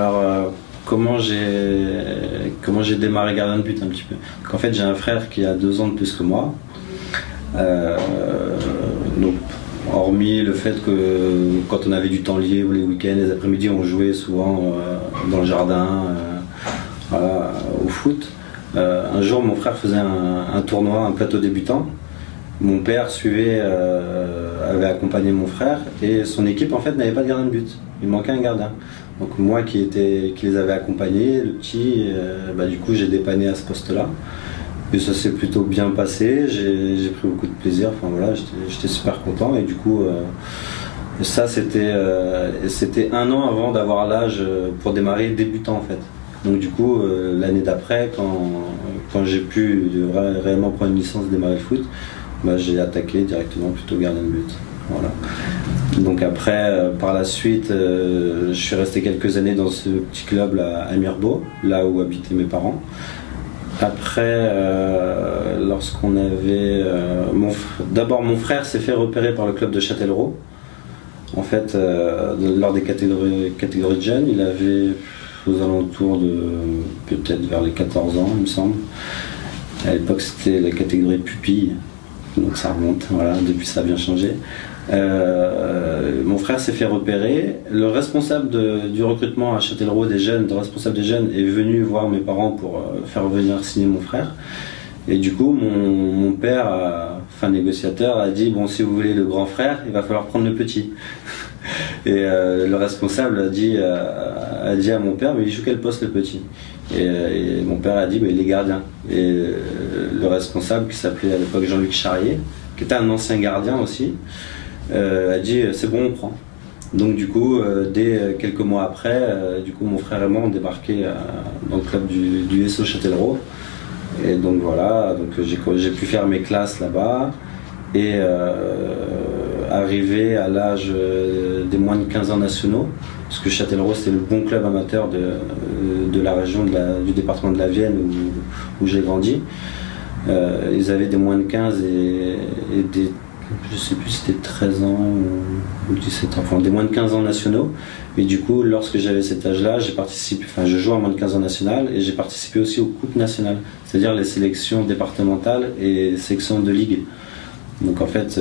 Alors, comment j'ai démarré gardien de but un petit peu. Donc, en fait, j'ai un frère qui a 2 ans de plus que moi. Donc, hormis le fait que quand on avait du temps libre les week-ends, les après-midi, on jouait souvent dans le jardin, voilà, au foot. Un jour, mon frère faisait un tournoi, un plateau débutant. Mon père avait accompagné mon frère et son équipe en fait n'avait pas de gardien de but. Il manquait un gardien. Donc moi qui les avais accompagnés, le petit, du coup j'ai dépanné à ce poste-là. Et ça s'est plutôt bien passé, j'ai pris beaucoup de plaisir, enfin voilà, j'étais super content et du coup ça c'était 1 an avant d'avoir l'âge pour démarrer débutant en fait. Donc du coup l'année d'après quand j'ai pu réellement prendre une licence et démarrer le foot, j'ai attaqué directement plutôt gardien de but. Voilà. Donc après, par la suite, je suis resté quelques années dans ce petit club à Mirbeau, là où habitaient mes parents. Après, lorsqu'on avait... D'abord, mon frère s'est fait repérer par le club de Châtellerault. En fait, lors des catégories de jeunes, il avait aux alentours de peut-être vers les 14 ans, il me semble. À l'époque, c'était la catégorie pupille. Donc ça remonte, voilà, depuis ça a bien changé. Mon frère s'est fait repérer. Le responsable du recrutement à Châtellerault le responsable des jeunes est venu voir mes parents pour faire venir signer mon frère. Et du coup, mon père, fin négociateur, a dit bon, si vous voulez le grand frère, il va falloir prendre le petit. Et le responsable a dit à mon père, mais il joue quel poste le petit? Et mon père a dit, il est gardien. Et le responsable, qui s'appelait à l'époque Jean-Luc Charrier, qui était un ancien gardien aussi, a dit, c'est bon, on prend. Donc du coup, dès quelques mois après, mon frère et moi on débarqué dans le club du SO Châtellerault. Et donc voilà, j'ai pu faire mes classes là-bas. Et arrivé à l'âge des moins de 15 ans nationaux, parce que Châtellerault c'était le bon club amateur de la région du département de la Vienne où j'ai grandi. Ils avaient des moins de 15 et des, je sais plus si c'était 13 ans ou 17 ans, enfin des moins de 15 ans nationaux. Et du coup, lorsque j'avais cet âge-là, je joue à moins de 15 ans national et j'ai participé aussi aux coupes nationales, c'est-à-dire les sélections départementales et sections de ligue. Donc en fait,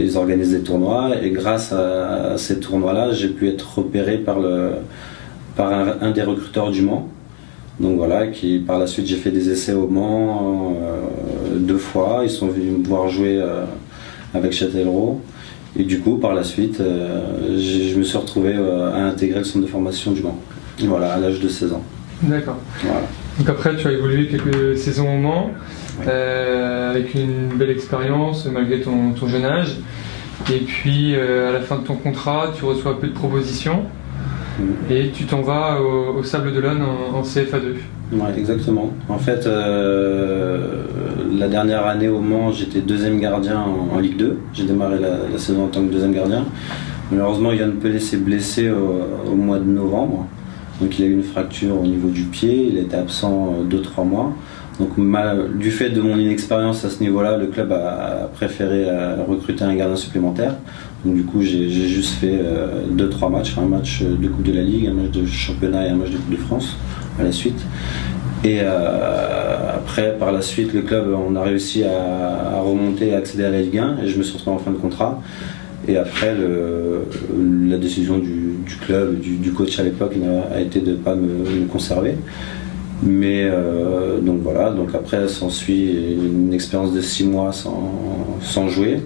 ils organisent des tournois et grâce à ces tournois-là, j'ai pu être repéré par un des recruteurs du Mans. Donc voilà, par la suite j'ai fait des essais au Mans 2 fois. Ils sont venus me voir jouer avec Châtellerault. Et du coup, par la suite, je me suis retrouvé à intégrer le centre de formation du Mans. Voilà, à l'âge de 16 ans. D'accord. Voilà. Donc après, tu as évolué quelques saisons au Mans, avec une belle expérience malgré ton jeune âge. Et puis, à la fin de ton contrat, tu reçois peu de propositions et tu t'en vas au Sables d'Olonne en CFA2. Ouais, exactement. En fait, la dernière année au Mans, j'étais 2e gardien en Ligue 2. J'ai démarré la saison en tant que 2e gardien. Malheureusement, Yann Pelé s'est blessé au mois de novembre. Donc il a eu une fracture au niveau du pied, il a été absent 2-3 mois. Donc du fait de mon inexpérience à ce niveau-là, le club a préféré recruter un gardien supplémentaire. Donc du coup j'ai juste fait 2-3 matchs, un match de Coupe de la Ligue, un match de championnat et un match de Coupe de France à la suite. Et après, par la suite, le club, on a réussi à remonter et à accéder à la Ligue 1 et je me suis retrouvé en fin de contrat. Et après, la décision du club, du coach à l'époque, a été de ne pas me conserver. Mais donc voilà, donc après s'ensuit une expérience de 6 mois sans jouer.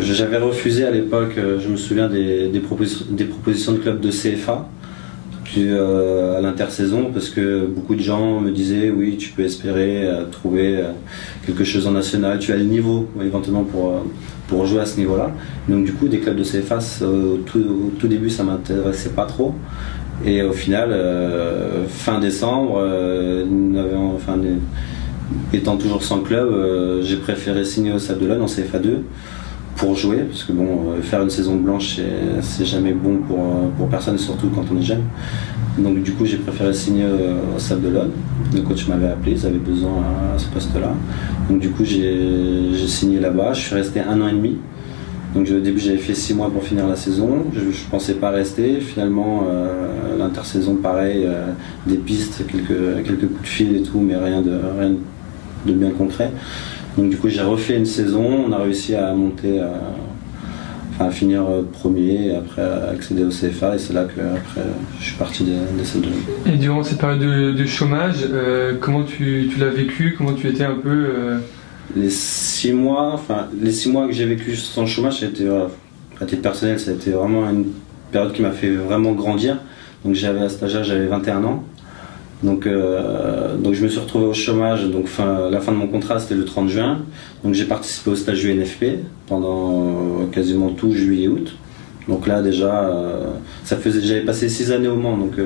J'avais refusé à l'époque, je me souviens, des propositions de clubs de CFA à l'intersaison, parce que beaucoup de gens me disaient oui, tu peux espérer trouver quelque chose en national, tu as le niveau éventuellement pour jouer à ce niveau-là. Donc du coup, des clubs de CFA, au tout début, ça m'intéressait pas trop. Et au final, fin décembre, étant toujours sans club, j'ai préféré signer au Sables d'Olonne en CFA2 pour jouer, parce que bon, faire une saison blanche, c'est jamais bon pour personne, surtout quand on est jeune. Donc du coup, j'ai préféré signer au Sables d'Olonne. Le coach m'avait appelé, ils avaient besoin à ce poste-là. Donc du coup, j'ai signé là-bas, je suis resté 1 an et demi. Donc au début j'avais fait 6 mois pour finir la saison, je pensais pas rester, finalement l'intersaison pareil, des pistes, quelques coups de fil et tout, mais rien de bien concret. Donc du coup j'ai refait une saison, on a réussi à monter, à finir premier et après à accéder au CFA, et c'est là que après je suis parti des salles de jeu. Et durant cette période de chômage, comment tu l'as vécu, comment tu étais un peu Les 6 mois que j'ai vécu sans chômage, à titre personnel, ça a été vraiment une période qui m'a fait vraiment grandir. Donc à cet âge-là, j'avais 21 ans. Donc je me suis retrouvé au chômage, donc la fin de mon contrat c'était le 30 juin. Donc j'ai participé au stage du NFP pendant quasiment tout juillet et août. Donc là déjà, j'avais passé 6 années au Mans, donc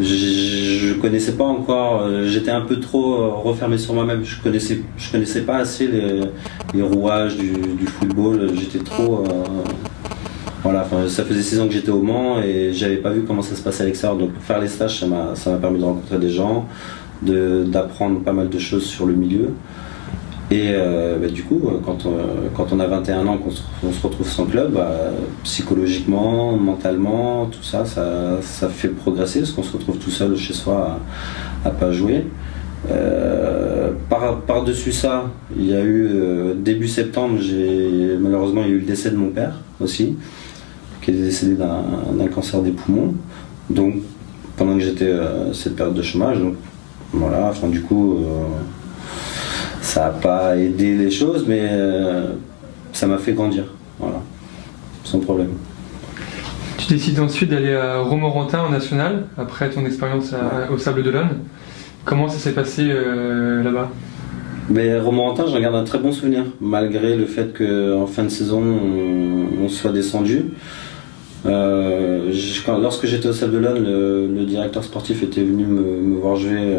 je connaissais pas encore, j'étais un peu trop refermé sur moi-même, je connaissais pas assez les rouages du football, j'étais trop... Voilà, ça faisait 6 ans que j'étais au Mans et j'avais pas vu comment ça se passait à l'extérieur, donc pour faire les stages ça m'a permis de rencontrer des gens, d'apprendre pas mal de choses sur le milieu. Et du coup, quand on a 21 ans, qu'on se retrouve sans club, psychologiquement, mentalement, tout ça fait progresser parce qu'on se retrouve tout seul chez soi à pas jouer. Par-dessus ça, il y a eu début septembre, malheureusement il y a eu le décès de mon père aussi, qui est décédé d'un cancer des poumons. Donc pendant que j'étais cette période de chômage, donc voilà, du coup ça n'a pas aidé les choses, mais ça m'a fait grandir, voilà, sans problème. Tu décides ensuite d'aller à Romorantin en national, après ton expérience au Sables d'Olonne. Comment ça s'est passé là-bas? Romorantin, j'en garde un très bon souvenir, malgré le fait qu'en fin de saison, on soit descendu. Lorsque j'étais au Sables d'Olonne, le directeur sportif était venu me voir jouer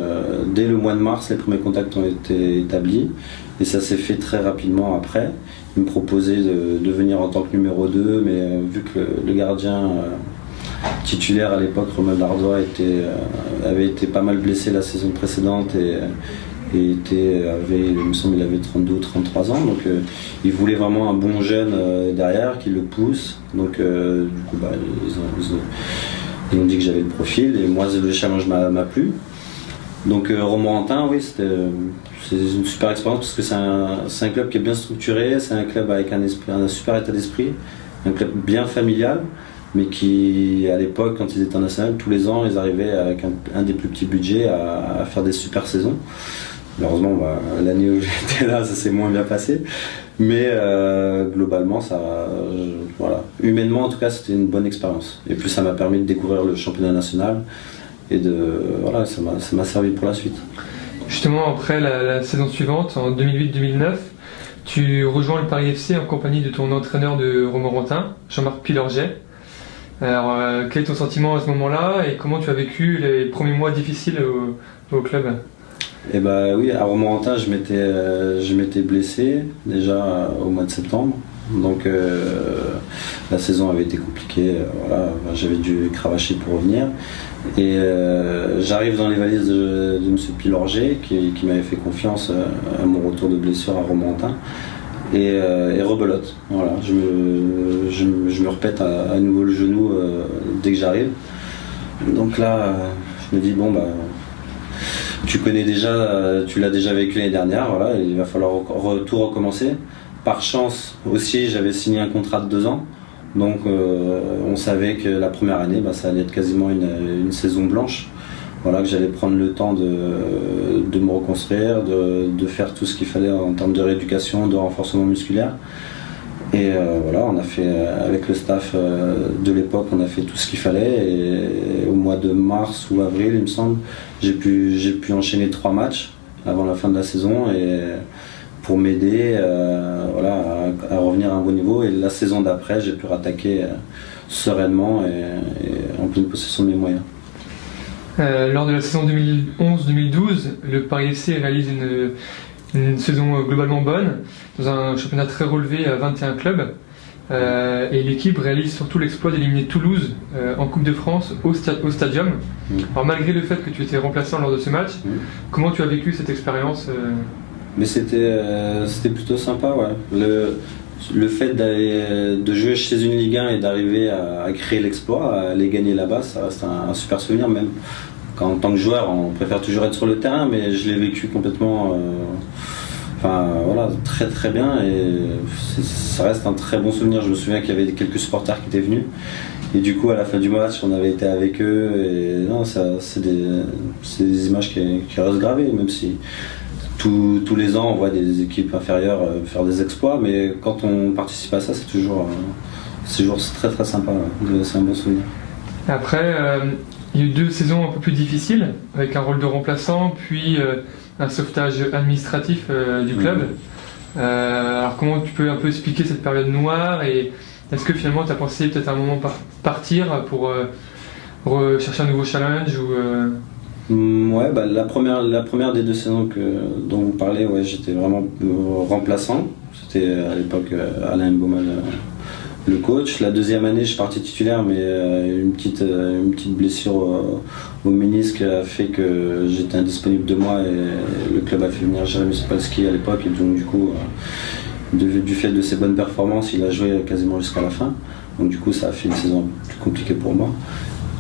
dès le mois de mars. Les premiers contacts ont été établis et ça s'est fait très rapidement après. Il me proposait de venir en tant que numéro 2, mais vu que le gardien titulaire à l'époque, Romain Dardois, avait été pas mal blessé la saison précédente et il me semble qu'il avait 32 ou 33 ans, donc il voulait vraiment un bon jeune derrière qui le pousse. Donc du coup ils ont dit que j'avais le profil et moi le challenge m'a plu. Donc Romorantin, oui, c'est une super expérience parce que c'est un club qui est bien structuré, c'est un club avec un super état d'esprit, un club bien familial, mais qui à l'époque, quand ils étaient en national, tous les ans ils arrivaient avec un des plus petits budgets à faire des super saisons. Malheureusement, l'année où j'étais là, ça s'est moins bien passé. Mais globalement, voilà. Humainement, en tout cas, c'était une bonne expérience. Et puis, ça m'a permis de découvrir le championnat national. Et voilà, ça m'a servi pour la suite. Justement, après la saison suivante, en 2008-2009, tu rejoins le Paris FC en compagnie de ton entraîneur de Romorantin, Jean-Marc Pilorget. Alors, quel est ton sentiment à ce moment-là et comment tu as vécu les premiers mois difficiles au club? Eh oui, à Romorantin, je m'étais blessé déjà au mois de septembre. Donc la saison avait été compliquée, voilà, j'avais dû cravacher pour revenir. Et j'arrive dans les valises de M. Pilorget qui m'avait fait confiance à mon retour de blessure à Romorantin. Et rebelote. Voilà, je me repète à nouveau le genou dès que j'arrive. Donc là, je me dis tu connais déjà, tu l'as déjà vécu l'année dernière, voilà, il va falloir tout recommencer. Par chance aussi, j'avais signé un contrat de 2 ans, donc on savait que la première année, ça allait être quasiment une saison blanche. Voilà, que j'allais prendre le temps de me reconstruire, de faire tout ce qu'il fallait en termes de rééducation, de renforcement musculaire. Et voilà, on a fait, avec le staff de l'époque, on a fait tout ce qu'il fallait. Et au mois de mars ou avril, il me semble, j'ai pu enchaîner 3 matchs avant la fin de la saison et pour m'aider voilà, à revenir à un bon niveau. Et la saison d'après, j'ai pu rattaquer sereinement et en pleine possession de mes moyens. Lors de la saison 2011-2012, le Paris FC réalise une saison globalement bonne, dans un championnat très relevé à 21 clubs. Et l'équipe réalise surtout l'exploit d'éliminer Toulouse en Coupe de France au Stadium. Alors malgré le fait que tu étais remplaçant lors de ce match, comment tu as vécu cette expérience? Mais c'était plutôt sympa, ouais. le fait de jouer chez une Ligue 1 et d'arriver à créer l'exploit, à aller gagner là-bas, ça reste un super souvenir. Même en tant que joueur, on préfère toujours être sur le terrain, mais je l'ai vécu complètement, voilà, très très bien, et ça reste un très bon souvenir. Je me souviens qu'il y avait quelques supporters qui étaient venus, et du coup à la fin du match on avait été avec eux, et non, c'est des images qui restent gravées, même si tous les ans on voit des équipes inférieures faire des exploits, mais quand on participe à ça, c'est toujours très très sympa, c'est un bon souvenir. Après, il y a eu 2 saisons un peu plus difficiles, avec un rôle de remplaçant, puis un sauvetage administratif du club. Alors comment tu peux un peu expliquer cette période noire, et est-ce que finalement tu as pensé peut-être à un moment partir pour rechercher un nouveau challenge Ouais, la première des 2 saisons dont vous parlez, ouais, j'étais vraiment remplaçant. C'était à l'époque Alain Baumal, le coach. La deuxième année, je suis parti titulaire, mais une petite blessure au ménisque a fait que j'étais indisponible 2 mois, et le club a fait venir Jérémy Sopalski à l'époque, et donc du coup, du fait de ses bonnes performances, il a joué quasiment jusqu'à la fin. Donc du coup, ça a fait une saison plus compliquée pour moi,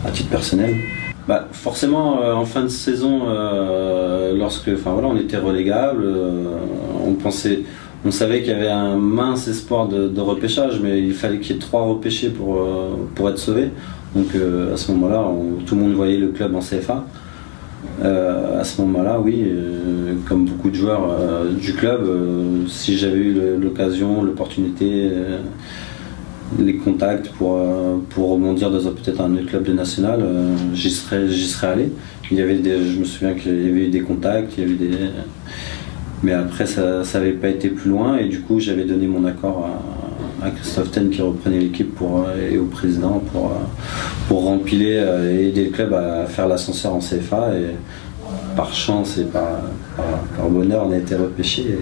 à titre personnel. Forcément, en fin de saison, on était relégable, on savait qu'il y avait un mince espoir de repêchage, mais il fallait qu'il y ait 3 repêchés pour être sauvé. Donc à ce moment-là, tout le monde voyait le club en CFA. À ce moment-là, oui, comme beaucoup de joueurs du club, si j'avais eu l'occasion, l'opportunité, les contacts pour rebondir dans peut-être un autre club de national, j'y serais allé. Je me souviens qu'il y avait eu des contacts, mais après ça n'avait pas été plus loin, et du coup j'avais donné mon accord à Christophe Ten qui reprenait l'équipe et au président pour rempiler et aider le club à faire l'ascenseur en CFA, et par chance et par bonheur on a été repêché,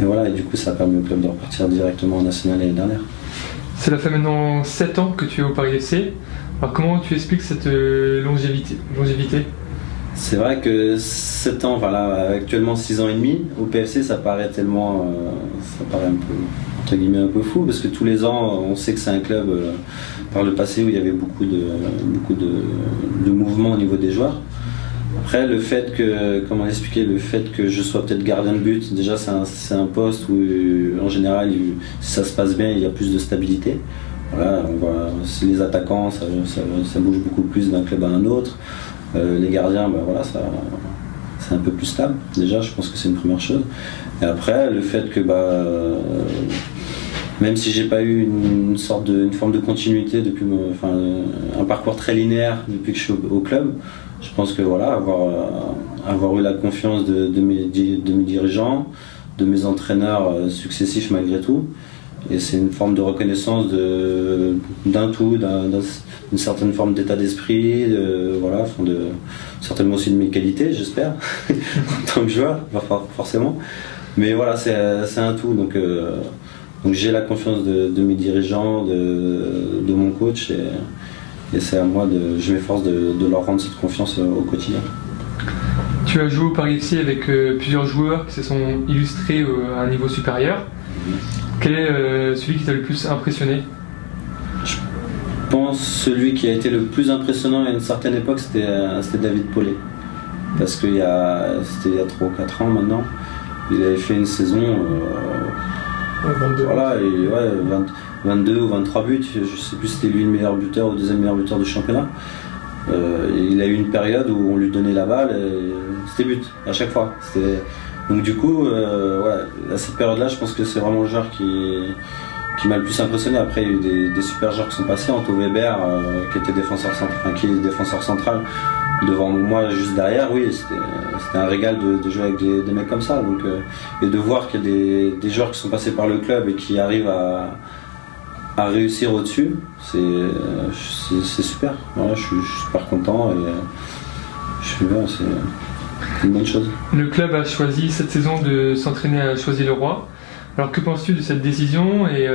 et voilà, et du coup ça a permis au club de repartir directement en national l'année dernière. Cela fait maintenant 7 ans que tu es au Paris FC. Alors comment tu expliques cette longévité? C'est vrai que 7 ans, actuellement 6 ans et demi, au PFC, ça paraît un peu, entre guillemets, un peu fou, parce que tous les ans, on sait que c'est un club par le passé où il y avait beaucoup de mouvements au niveau des joueurs. Après, le fait que je sois peut-être gardien de but, déjà c'est un poste où en général, si ça se passe bien, il y a plus de stabilité. Voilà, si les attaquants, ça bouge beaucoup plus d'un club à un autre. Les gardiens, c'est un peu plus stable. Déjà, je pense que c'est une première chose. Et après, le fait que même si j'ai pas eu une forme de continuité depuis un parcours très linéaire depuis que je suis au club, je pense que avoir eu la confiance de mes dirigeants, de mes entraîneurs successifs malgré tout, et c'est une forme de reconnaissance d'un tout, d'une certaine forme d'état d'esprit, certainement aussi de mes qualités, j'espère, en tant que joueur, pas forcément, mais voilà, c'est un tout. Donc j'ai la confiance de mes dirigeants, de mon coach, et c'est à moi je m'efforce de leur rendre cette confiance au quotidien. Tu as joué au Paris FC avec plusieurs joueurs qui se sont illustrés à un niveau supérieur. Quel est celui qui t'a le plus impressionné? Je pense celui qui a été le plus impressionnant à une certaine époque, c'était David Paulet. Parce que c'était il y a 3 ou 4 ans maintenant. Il avait fait une saison. 22. Voilà, 22 ou 23 buts. Je ne sais plus si c'était lui le meilleur buteur ou le deuxième meilleur buteur du championnat. Il a eu une période où on lui donnait la balle et c'était but à chaque fois. Donc du coup, à cette période-là, je pense que c'est vraiment le joueur qui m'a le plus impressionné. Après, il y a eu des super joueurs qui sont passés. Anto Weber, qui est défenseur central, devant moi, juste derrière. Oui, c'était un régal de jouer avec des mecs comme ça. Donc, et de voir qu'il y a des joueurs qui sont passés par le club et qui arrivent à réussir au-dessus, c'est super. Voilà, je suis super content et c'est une bonne chose. Le club a choisi cette saison de s'entraîner à Choisy-le-Roi. Alors que penses-tu de cette décision, et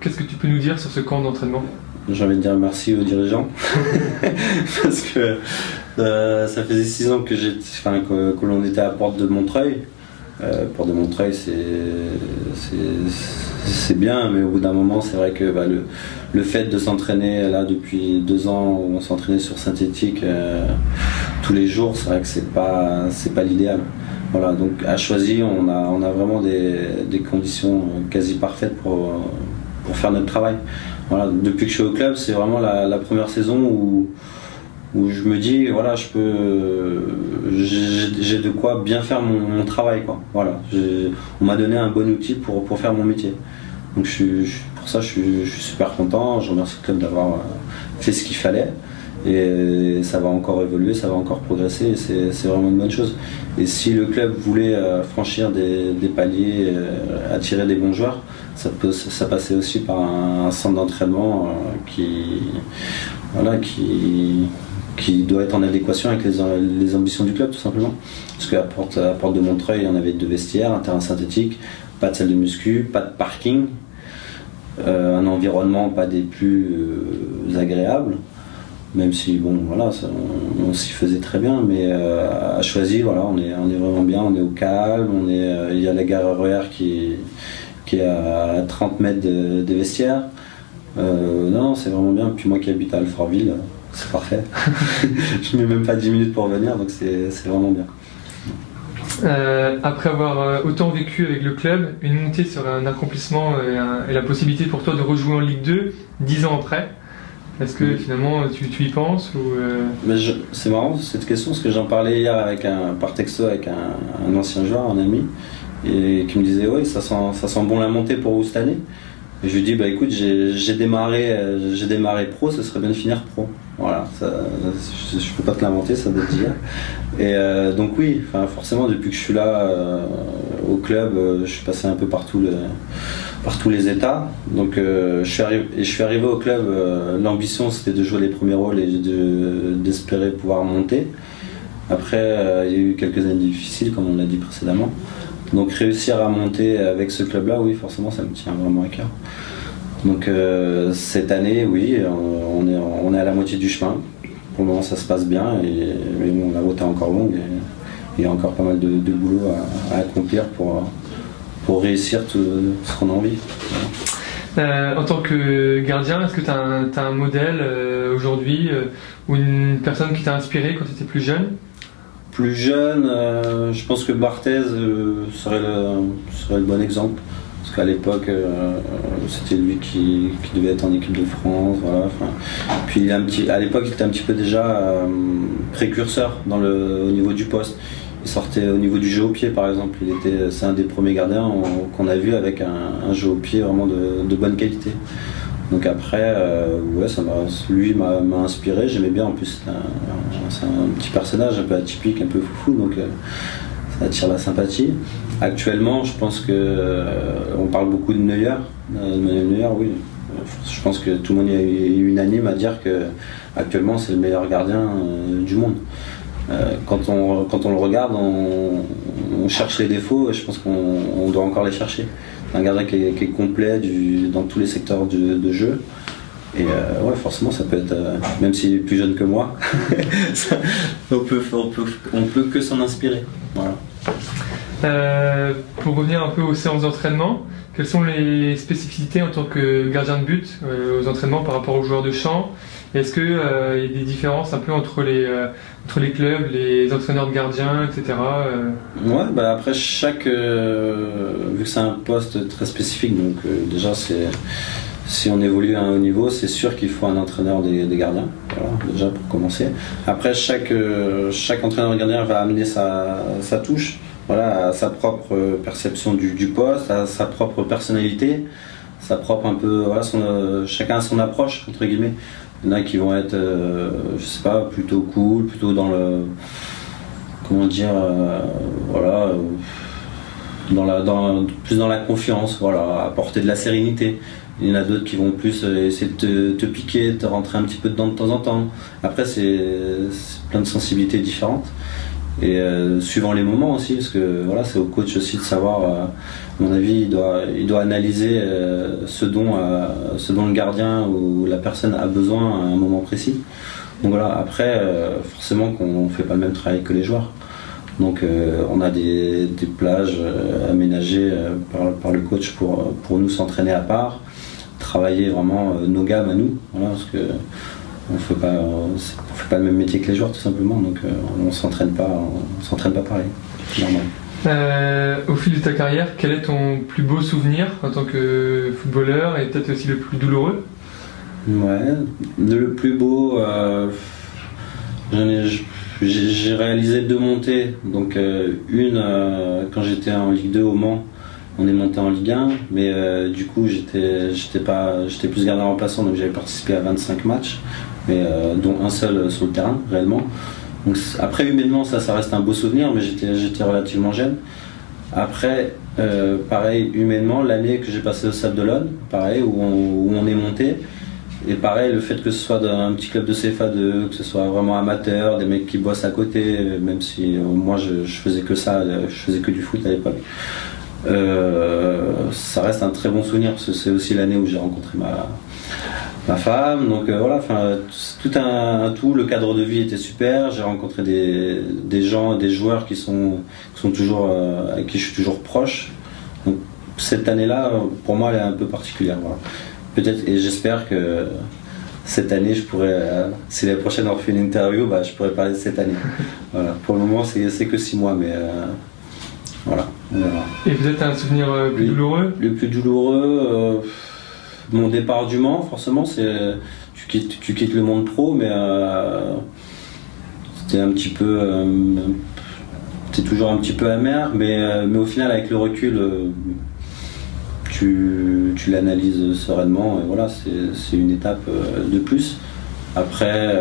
qu'est-ce que tu peux nous dire sur ce camp d'entraînement? J'ai envie de dire merci aux dirigeants parce que ça faisait 6 ans que l'on était à Porte de Montreuil. Porte de Montreuil, c'est bien, mais au bout d'un moment, c'est vrai que le fait de s'entraîner là depuis 2 ans, où on s'entraînait sur synthétique tous les jours, c'est vrai que c'est pas l'idéal. Voilà, donc à Choisy, on a vraiment des conditions quasi parfaites pour faire notre travail. Voilà, depuis que je suis au club, c'est vraiment la première saison où je me dis, voilà, j'ai de quoi bien faire mon travail, quoi. Voilà, on m'a donné un bon outil pour faire mon métier. Donc pour ça, je suis super content. Je remercie le club d'avoir fait ce qu'il fallait. Et ça va encore évoluer, ça va encore progresser, et c'est vraiment une bonne chose. Et si le club voulait franchir des paliers, attirer des bons joueurs, ça passait aussi par un centre d'entraînement qui doit être en adéquation avec les ambitions du club, tout simplement. Parce qu'à Porte de Montreuil, il y en avait 2 vestiaires, un terrain synthétique, pas de salle de muscu, pas de parking, un environnement pas des plus agréables. Même si bon voilà, on s'y faisait très bien, mais à Choisy, voilà, on est vraiment bien, on est au calme, il y a la gare RER qui est à 30 mètres des vestiaires. Non, c'est vraiment bien. Puis moi qui habite à Alfortville, c'est parfait. Je mets même pas 10 minutes pour venir, donc c'est vraiment bien. Après avoir autant vécu avec le club, une montée serait un accomplissement et la possibilité pour toi de rejouer en Ligue 2 10 ans après. Est-ce que finalement tu y penses ou C'est marrant cette question parce que j'en parlais hier par texto avec un ancien joueur, un ami, et qui me disait oui, ça sent bon la montée pour vous cette année. Et je lui dis bah écoute, j'ai démarré pro, ce serait bien de finir pro. Voilà, je peux pas te l'inventer, ça date d'hier. Et donc oui, forcément depuis que je suis là au club, je suis passé un peu par tous les états. Donc je suis arrivé au club, l'ambition c'était de jouer les premiers rôles et d'espérer pouvoir monter. Après il y a eu quelques années difficiles comme on l'a dit précédemment. Donc réussir à monter avec ce club-là, oui, forcément ça me tient vraiment à cœur. Donc cette année, oui, on est à la moitié du chemin. Pour le moment ça se passe bien, mais bon, la route est encore longue et il y a encore pas mal de boulot à accomplir pour réussir tout ce qu'on a envie. En tant que gardien, est-ce que tu as un modèle aujourd'hui ou une personne qui t'a inspiré quand tu étais plus jeune ? Plus jeune, je pense que Barthez serait le bon exemple. Parce qu'à l'époque, c'était lui qui devait être en équipe de France. Voilà, puis à l'époque, il était un petit peu déjà précurseur au niveau du poste. Il sortait au niveau du jeu au pied par exemple, c'est un des premiers gardiens qu'on a vu avec un jeu au pied vraiment de bonne qualité. Donc après, ouais, lui m'a inspiré, j'aimais bien, en plus c'est un petit personnage un peu atypique, un peu foufou, donc ça attire la sympathie. Actuellement, je pense on parle beaucoup de Neuer, oui. Je pense que tout le monde est unanime à dire que actuellement c'est le meilleur gardien du monde. Quand on le regarde, on cherche les défauts et je pense qu'on doit encore les chercher. C'est un gardien qui est complet dans tous les secteurs de jeu. Et ouais, forcément, ça peut être, même s'il est plus jeune que moi, on peut que s'en inspirer. Voilà. Pour revenir un peu aux séances d'entraînement, quelles sont les spécificités en tant que gardien de but aux entraînements par rapport aux joueurs de champ? Est-ce qu'il y a des différences un peu entre les clubs, les entraîneurs de gardiens, etc. Ouais, bah après vu que c'est un poste très spécifique, donc déjà si on évolue à un haut niveau, c'est sûr qu'il faut un entraîneur des gardiens, voilà, déjà pour commencer. Après chaque entraîneur de gardien va amener sa touche, voilà, sa propre perception du poste, sa propre personnalité, sa propre un peu, voilà, chacun a son approche entre guillemets. Il y en a qui vont être, je sais pas, plutôt cool, plutôt dans le, comment dire, voilà, plus dans la confiance, voilà, apporter de la sérénité. Il y en a d'autres qui vont plus essayer de te piquer, de te rentrer un petit peu dedans de temps en temps. Après, c'est plein de sensibilités différentes. Et suivant les moments aussi, parce que voilà, c'est au coach aussi de savoir, à mon avis, il doit analyser ce dont le gardien ou la personne a besoin à un moment précis. Donc voilà, après, forcément qu'on ne fait pas le même travail que les joueurs. Donc on a des plages aménagées par le coach pour nous s'entraîner à part, travailler vraiment nos gammes à nous, voilà, parce que on fait pas le même métier que les joueurs tout simplement, donc on s'entraîne pas pareil, normal. Au fil de ta carrière, quel est ton plus beau souvenir en tant que footballeur et peut-être aussi le plus douloureux? Ouais, le plus beau, j'ai réalisé 2 montées, donc une quand j'étais en Ligue 2 au Mans, on est monté en Ligue 1, mais du coup j'étais plus gardien remplaçant, donc j'avais participé à 25 matchs, mais dont un seul sur le terrain réellement. Donc, après humainement ça reste un beau souvenir, mais j'étais relativement jeune. Après pareil humainement, l'année que j'ai passée au Sable d'Olonne, pareil où on est monté. Et pareil, le fait que ce soit un petit club de CFA2, que ce soit vraiment amateur, des mecs qui bossent à côté, même si moi je faisais que ça, je faisais que du foot à l'époque, ça reste un très bon souvenir parce que c'est aussi l'année où j'ai rencontré ma femme. Donc voilà, tout un tout, le cadre de vie était super, j'ai rencontré des gens, des joueurs qui sont toujours, avec qui je suis toujours proche. Donc cette année-là, pour moi, elle est un peu particulière. Voilà. Peut-être, et j'espère que cette année, je pourrais, si la prochaine on refait une interview, je pourrais parler de cette année. Voilà. Pour le moment, c'est que 6 mois, mais voilà. Et peut-être un souvenir plus douloureux? Le plus douloureux, mon départ du Mans, forcément, c'est tu quittes le monde pro, mais c'était un petit peu, c'est toujours un petit peu amer, mais au final, avec le recul. Tu l'analyses sereinement et voilà, c'est une étape de plus. Après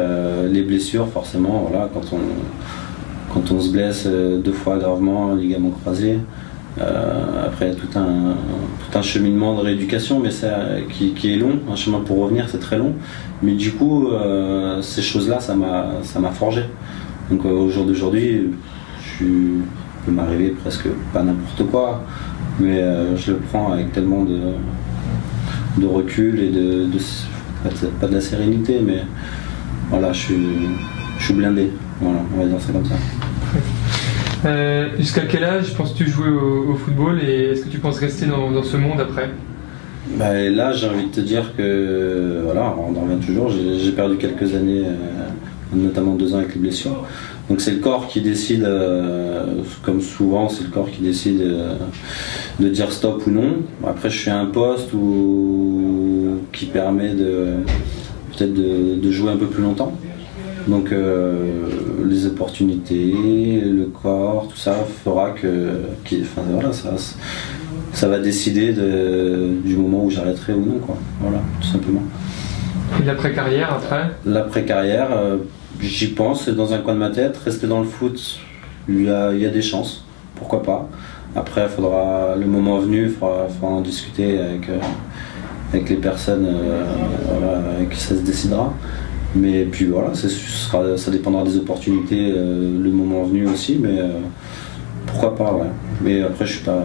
les blessures, forcément, voilà, quand on se blesse 2 fois gravement, ligament croisé, après tout un cheminement de rééducation, mais qui est long, un chemin pour revenir, c'est très long. Mais du coup, ces choses-là, ça m'a forgé. Donc au jour d'aujourd'hui, il peut m'arriver presque pas n'importe quoi. Mais je le prends avec tellement de recul et pas de la sérénité, mais voilà, je suis blindé, voilà, on va dire ça comme ça. Jusqu'à quel âge penses-tu jouer au football et est-ce que tu penses rester dans ce monde après? Là, j'ai envie de te dire que, voilà, on en revient toujours, j'ai perdu quelques années, notamment 2 ans avec les blessures. Donc c'est le corps qui décide, comme souvent, c'est le corps qui décide de dire stop ou non. Après, je suis à un poste qui permet peut-être de jouer un peu plus longtemps. Donc les opportunités, le corps, tout ça fera voilà, ça va décider du moment où j'arrêterai ou non, quoi. Voilà, tout simplement. Et l'après-carrière après? L'après-carrière, j'y pense, c'est dans un coin de ma tête. Rester dans le foot, il y a des chances, pourquoi pas. Après, le moment venu, il faudra en discuter avec les personnes voilà, avec qui ça se décidera. Mais puis voilà, ça dépendra des opportunités le moment venu aussi, mais pourquoi pas, ouais. Mais après, je suis pas.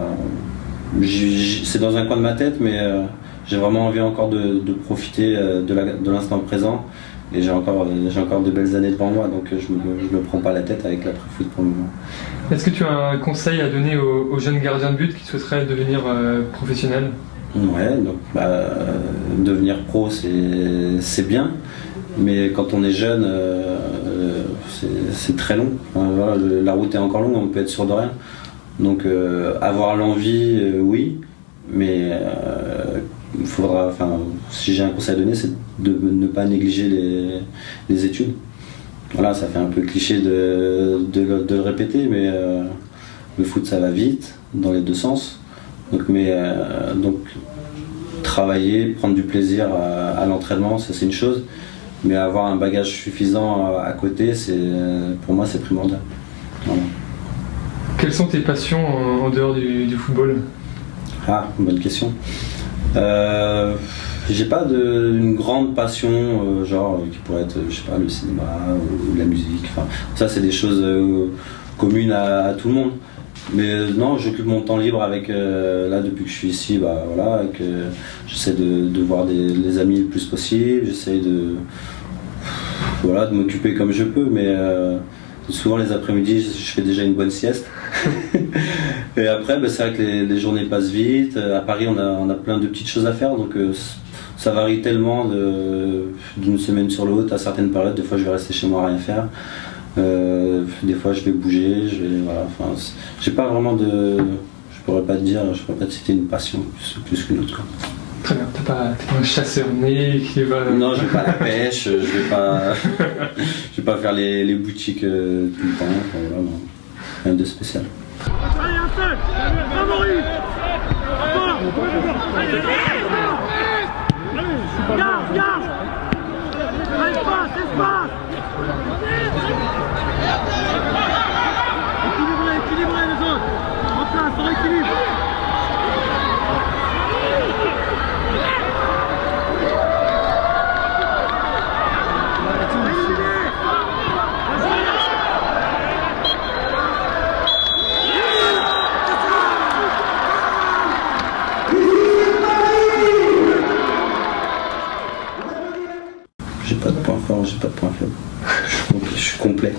C'est dans un coin de ma tête, mais j'ai vraiment envie encore de profiter de l'instant présent. Et j'ai encore de belles années devant moi, donc je me prends pas la tête avec l'après-foot pour le moment. Est-ce que tu as un conseil à donner aux jeunes gardiens de but qui souhaiteraient devenir professionnels? Ouais, donc devenir pro c'est bien, mais quand on est jeune, c'est très long. Voilà, la route est encore longue, on peut être sûr de rien. Donc avoir l'envie, oui, mais il faudra, si j'ai un conseil à donner, c'est de ne pas négliger les études. Voilà, ça fait un peu cliché de le répéter, mais le foot ça va vite dans les 2 sens. Donc travailler, prendre du plaisir à l'entraînement, ça c'est une chose, mais avoir un bagage suffisant à côté, pour moi c'est primordial. Voilà. Quelles sont tes passions en dehors du football? Ah, bonne question. J'ai pas une grande passion, genre qui pourrait être, je sais pas, le cinéma ou la musique. Ça c'est des choses communes à tout le monde. Mais non, j'occupe mon temps libre avec, là depuis que je suis ici, voilà, j'essaie de voir les amis le plus possible, j'essaie de m'occuper comme je peux, mais Souvent les après-midi, je fais déjà une bonne sieste. Et après, c'est vrai que les journées passent vite. À Paris, on a plein de petites choses à faire, donc ça varie tellement d'une semaine sur l'autre. À certaines périodes, des fois, je vais rester chez moi à rien faire. Des fois, je vais bouger. Voilà, enfin, j'ai pas vraiment de... Je pourrais pas te citer une passion plus qu'une autre, quoi. Très bien, t'es pas un chasseur né qui va... Non, je vais pas à la pêche, je vais pas faire les boutiques tout le temps. Enfin, voilà, non. Rien de spécial. Équilibrez les autres. En place, on rééquilibre. J'ai pas de point fort, j'ai pas de point faible. Je suis complet.